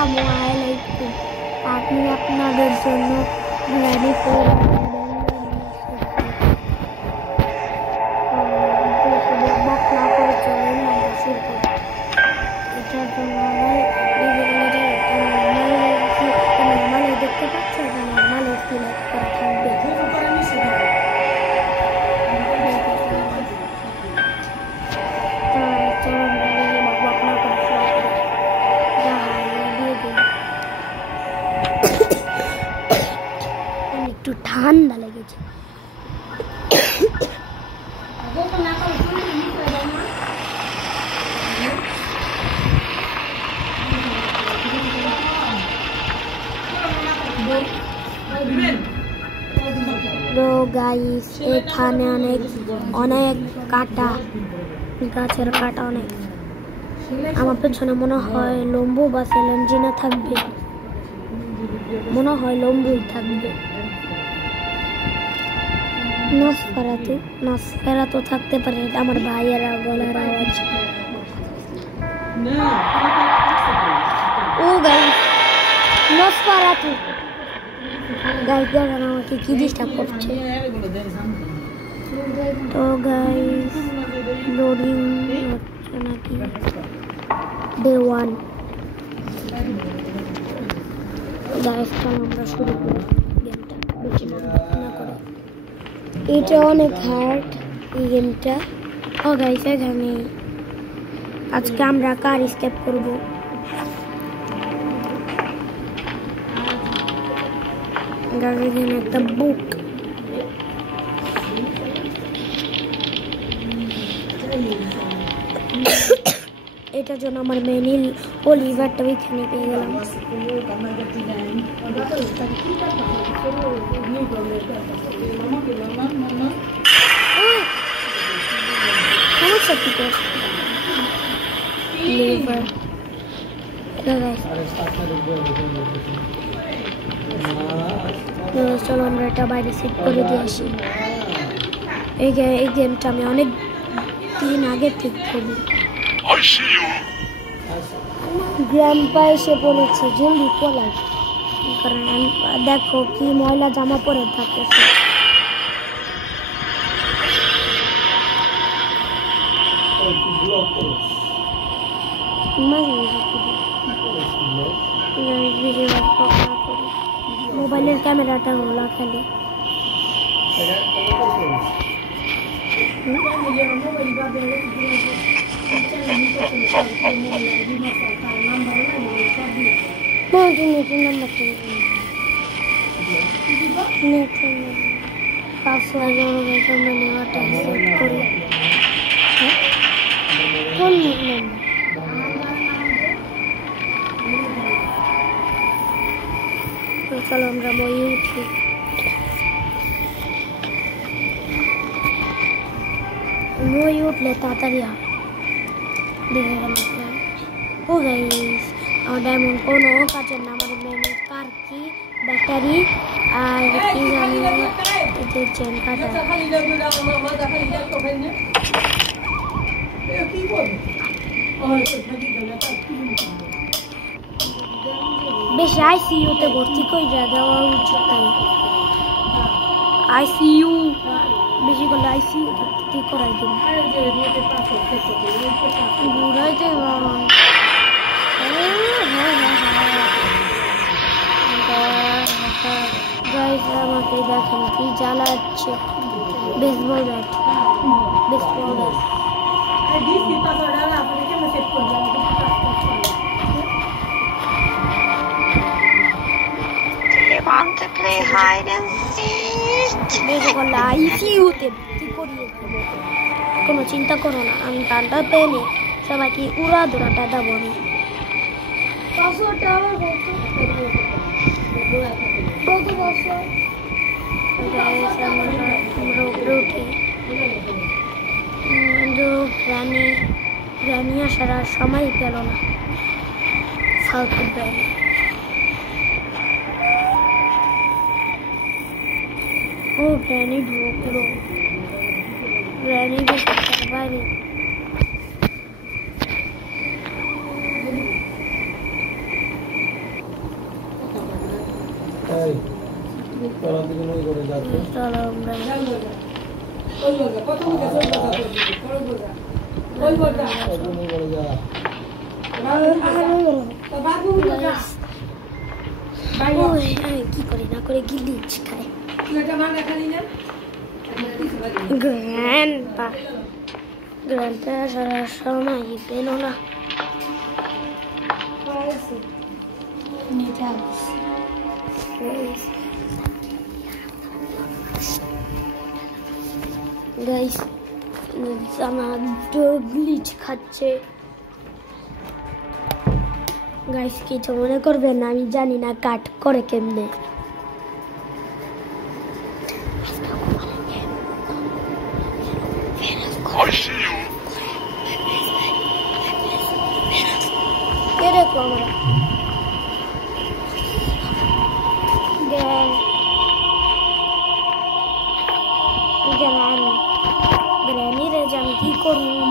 আসসালামু আলাইকুম। আমি আপনাদের জন্য বিরিয়ানি করে বকনা করে চলে আমরা শুরু করি। এটার জন্য নর্মালি দেখতে পাচ্ছি, এটা নর্মালি সিলেক্ট করা থাকবে। একটু ঠান্ডা লেগেছে। তো গাইস, এখানে অনেক কাটা, গাছের কাটা অনেক। আমার পেছনে মনে হয় লম্বু বা সেলেঞ্জিনা থাকবে, মনে হয় লম্বুই থাকবে। নসফেরাতু থাকতে পারে, এটা আমার ভাইয়ের গলার আওয়াজ। ও গাইস, নসফেরাতু গাইস, দেখেন আমাকে কি ডিস্টার্ব করছে। তো গাইস, লোডিং হচ্ছে নাকি ডে 1। গাইস, আমরা শুরু করি গেমটা, বেশি না করে। এটা অনেক হার্ড এই গেমটা। ও গাইস, এখানে আজকে আমরা কার স্কেপ করব। এখানে একটা বুক, এটার জন্য আমার মেনিল অলিভারটা ওইখানে পেয়ে গেলাম। সমস্যা কি করে লিভার? চলো আমরা এটা বাইরে সেট করে দিয়ে আসি। এই গেমটা আমি অনেক দিন আগে ঠিক করি। গ্র্যান্ডপা এসে বলেছে জলদি পলাই, কারণ দেখো কি ময়লা জামা পরে থাকে। মোবাইলের ক্যামেরাটা ওলা খেলে। চলো আমরা মই উঠি। মই উঠলে তাড়াতাড়ি হয়। দেখে গেল ও গাইস, আমার ডায়মন্ড কোনো কাজের না। আমার মেনে কার কি ব্যাটারি আর কি জানি যে চেন কাটা। বেশি আইসিইউতে ভর্তি করে দেওয়া উচিত। তাই আইসিইউ বেশি করলে আইসিইউ ঠিক করাই দেব। ঘুরাইতে আমাকে দেখেন কি জ্বালাচ্ছে। Baseball bat, baseball bat. Want to play hide and seek? আইসিইউতে ভর্তি করিয়ে দেবো, কোনো চিন্তা করো না। আমি গানটা পেলে সবাইকে উড়া দৌড়াটা দেবো। আমি আমরা উপরে উঠি। গ্রানি আসার আর সময় পেল না। ফালতু গ্রানি। ও গ্রানি ঢুকলো, গ্রানি বাইরে। চলো আমরা কি করি না করে গিলিচ খাই গ্র্যান্ডপা সারা সময় পেল না গাইস আমার গ্লিচ খাচ্ছে গাইস কিছু মনে করবেন না আমি জানি না কাট করে কেমনে গ্রানি রে আমি কি করুন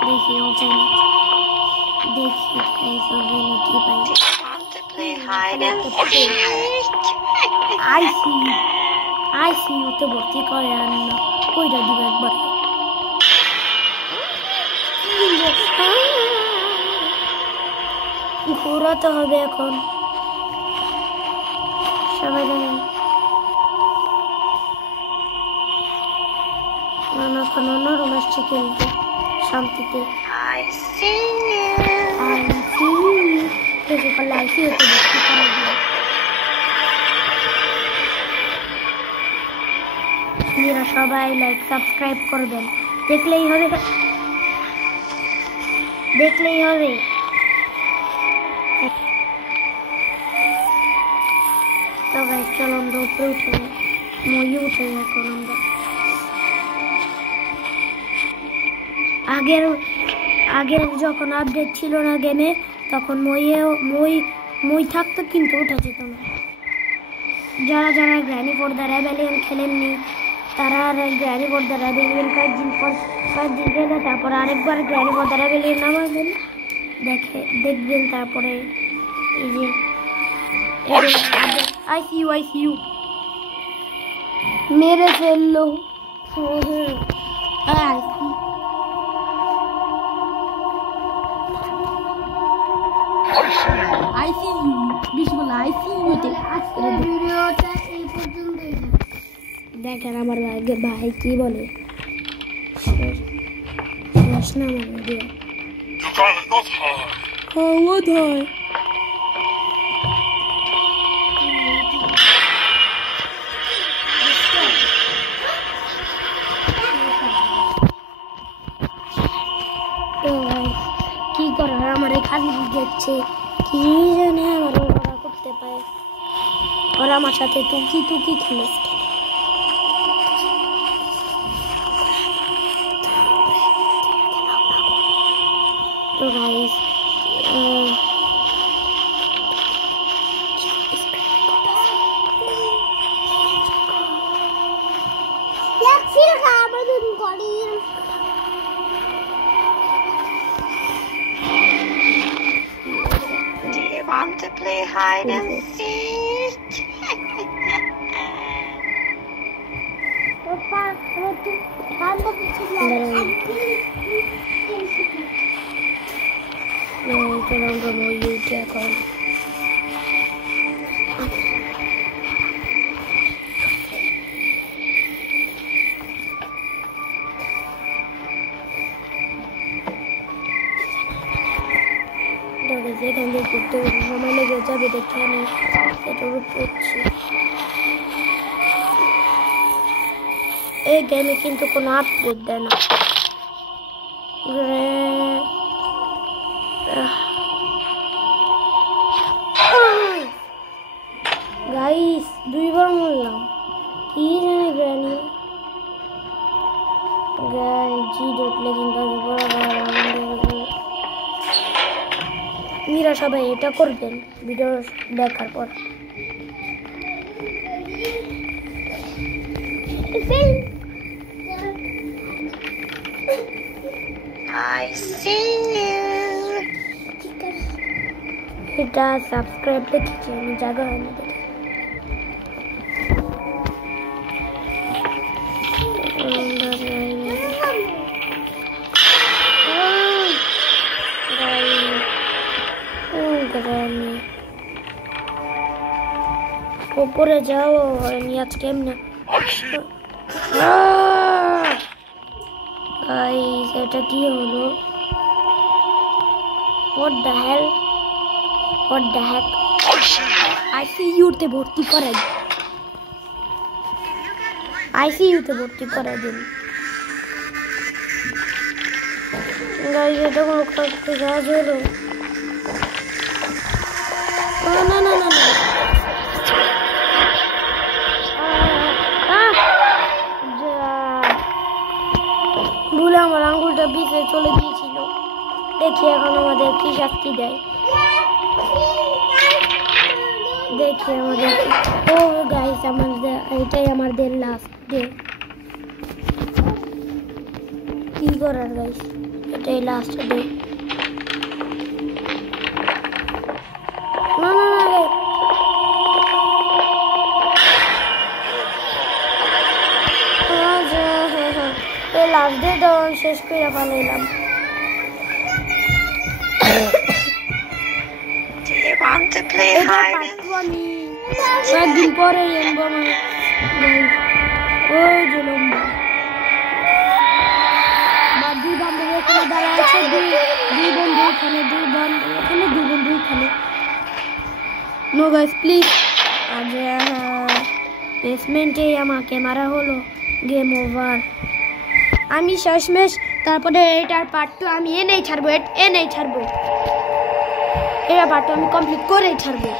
দেখি ওখানে দেখি কি পাই আইসি ওতে ভর্তি করে আর না কইটা দিব একবার ঘোরাতে হবে এখন সবাই জানেন নানা খানা রোমান্স খেলতে শান্তিতে সবাই লাইক সাবস্ক্রাইব করবেন দেখলেই হবে তো ভাই চলো আমরা উপরে উঠে মই উঠে এখন আমরা আগের যখন আপডেট ছিল না গেমে তখন মই থাকতো কিন্তু ওঠা যেত না যারা গ্র্যানি ফর দ্য রেবেলিয়ন খেলেননি তারা গ্র্যানি ফর দ্য রেবেলিয়ন কয়েকদিন গেলে তারপর আরেকবার গ্র্যানি ফর দ্য রেবেলিয়ন নামাবেন দেখবেন তারপরে এই যে আইসিইউ মেরে ফেললো দেখেন আমার ভাই কি বলে কোথায় কি করার আমার খালি দেখছে কি জানে ওরা করতে পারে ওরা আমার সাথে টুকি খেলে তো guys Want to play hide and seek? যেখান দিয়ে ঘুরতে সময় লেগে যাবে দেখে আমি এটা করছি এই গেমে কিন্তু কোনো আপডেট দেয় না গাইস দুইবার মরলাম কি জানি গ্রানি জি উঠলে কিন্তু আপনারা সবাই এটা করবেন ভিডিও দেখার পর I see you. এটা সাবস্ক্রাইব দেখেছি আমি জায়গা হয়নি করেনি উপরে যাও হয়নি আজকে এমনি গাইস এটা কি হলো what the hell what the heck ICU তে ভর্তি করে ICU তে ভর্তি করে দিন গাইস এটা কোনো করতে কাজ হলো না না না না ভুলে আমার আঙ্গুলটা ভিতরে চলে গিয়েছিল দেখি এখন আমাদের কি শাস্তি দেয় দেখি আমাদের ও গাইস আমাদের এটাই আমাদের লাস্ট ডে কি করার গাইস এটাই লাস্ট ডে না না না লাস্ট ডে তো শেষ করে ফেলাম Do you want to play hide and কয়েকদিন পরে ওই যে লম্বা বা দুই বান্ধব এখানে দাঁড়া আছে দুই বন্ধু এখানে দুই বন্ধু এখানে দুই বন্ধু এখানে নো গাইস প্লিজ আজ বেসমেন্টে আমাকে মারা হলো গেম ওভার আমি শেষমেশ তারপরে এটার পার্ট 2 আমি এনেই ছাড়বো এটা পার্ট 2 আমি কমপ্লিট করেই ছাড়বো